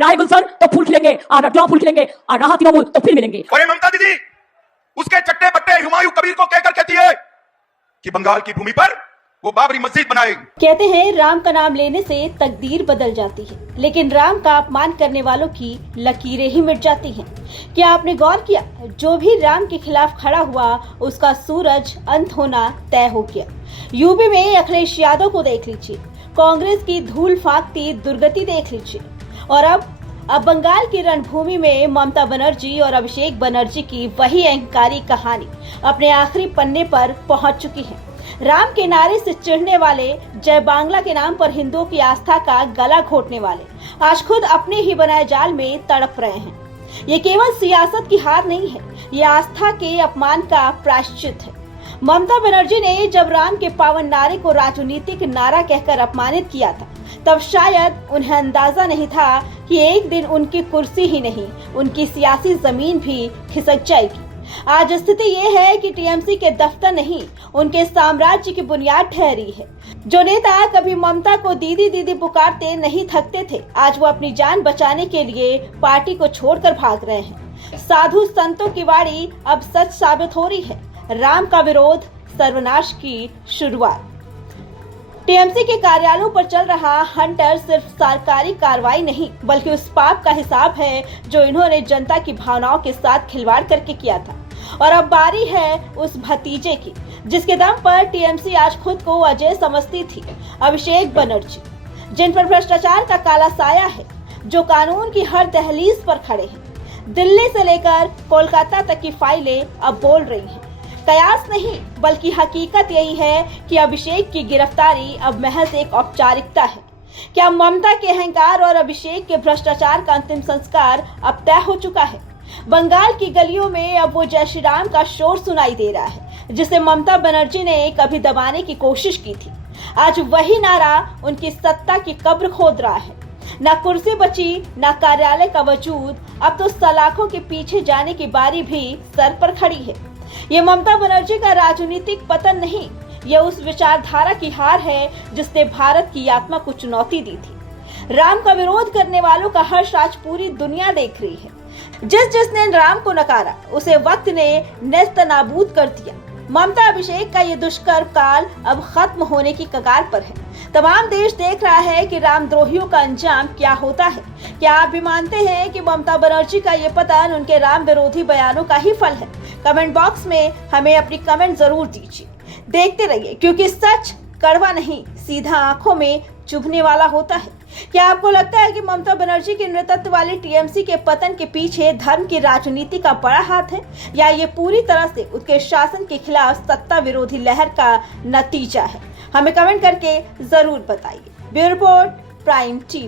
राय गुलशन तो फूल खिलेंगे और क्यों फूल खिलेंगे और रहा तृणमूल तो फिर मिलेंगे। अरे ममता दीदी उसके चट्टे बट्टे हुमायूं कबीर को कहकर कहती है कि बंगाल की भूमि पर वो बाबरी मस्जिद बनाएगी। कहते हैं राम का नाम लेने से तकदीर बदल जाती है, लेकिन राम का अपमान करने वालों की लकीरें ही मिट जाती हैं। क्या आपने गौर किया, जो भी राम के खिलाफ खड़ा हुआ उसका सूरज अंत होना तय हो गया। यूपी में अखिलेश यादव को देख लीजिए, कांग्रेस की धूल फाकती दुर्गति देख लीजिए, और अब बंगाल की रणभूमि में ममता बनर्जी और अभिषेक बनर्जी की वही अहंकारी कहानी अपने आखिरी पन्ने पर पहुंच चुकी है। राम के नारे से चिढ़ने वाले, जय बांग्ला के नाम पर हिंदुओं की आस्था का गला घोटने वाले आज खुद अपने ही बनाए जाल में तड़प रहे हैं। ये केवल सियासत की हार नहीं है, ये आस्था के अपमान का प्रायश्चित है। ममता बनर्जी ने जब राम के पावन नारे को राजनीतिक नारा कहकर अपमानित किया था, तब शायद उन्हें अंदाजा नहीं था कि एक दिन उनकी कुर्सी ही नहीं, उनकी सियासी जमीन भी खिसक जाएगी। आज स्थिति ये है कि टीएमसी के दफ्तर नहीं, उनके साम्राज्य की बुनियाद ठहरी है। जो नेता कभी ममता को दीदी दीदी पुकारते नहीं थकते थे, आज वो अपनी जान बचाने के लिए पार्टी को छोड़कर भाग रहे हैं। साधु संतों की वाणी अब सच साबित हो रही है। राम का विरोध, सर्वनाश की शुरुआत। टीएमसी के कार्यालयों पर चल रहा हंटर सिर्फ सरकारी कार्रवाई नहीं, बल्कि उस पाप का हिसाब है जो इन्होंने जनता की भावनाओं के साथ खिलवाड़ करके किया था। और अब बारी है उस भतीजे की, जिसके दम पर टीएमसी आज खुद को अजय समझती थी, अभिषेक बनर्जी, जिन पर भ्रष्टाचार का काला साया है, जो कानून की हर दहलीज पर खड़े हैं। दिल्ली से लेकर कोलकाता तक की फाइलें अब बोल रही हैं। कयास नहीं, बल्कि हकीकत यही है कि अभिषेक की गिरफ्तारी अब महज एक औपचारिकता है। क्या ममता के अहंकार और अभिषेक के भ्रष्टाचार का अंतिम संस्कार अब तय हो चुका है? बंगाल की गलियों में अब वो जय श्री राम का शोर सुनाई दे रहा है, जिसे ममता बनर्जी ने कभी दबाने की कोशिश की थी। आज वही नारा उनकी सत्ता की कब्र खोद रहा है। ना कुर्सी बची, ना कार्यालय का वजूद, अब तो सलाखों के पीछे जाने की बारी भी सर पर खड़ी है। ये ममता बनर्जी का राजनीतिक पतन नहीं, ये उस विचारधारा की हार है जिसने भारत की आत्मा को चुनौती दी थी। राम का विरोध करने वालों का हर्ष आज पूरी दुनिया देख रही है। जिसने राम को नकारा, उसे वक्त ने नेस्तनाबूद कर दिया। ममता अभिषेक का ये दुष्कर्म काल अब खत्म होने की कगार पर है। तमाम देश देख रहा है कि रामद्रोहियों का अंजाम क्या होता है। क्या आप भी मानते हैं कि ममता बनर्जी का ये पतन उनके राम विरोधी बयानों का ही फल है? कमेंट बॉक्स में हमें अपनी कमेंट जरूर दीजिए। देखते रहिए, क्योंकि सच कड़वा नहीं, सीधा आंखों में चुभने वाला होता है। क्या आपको लगता है कि ममता बनर्जी के नेतृत्व वाली टीएमसी के पतन के पीछे धर्म की राजनीति का बड़ा हाथ है, या ये पूरी तरह से उसके शासन के खिलाफ सत्ता विरोधी लहर का नतीजा है? हमें कमेंट करके जरूर बताइए। Bureau report, prime TV.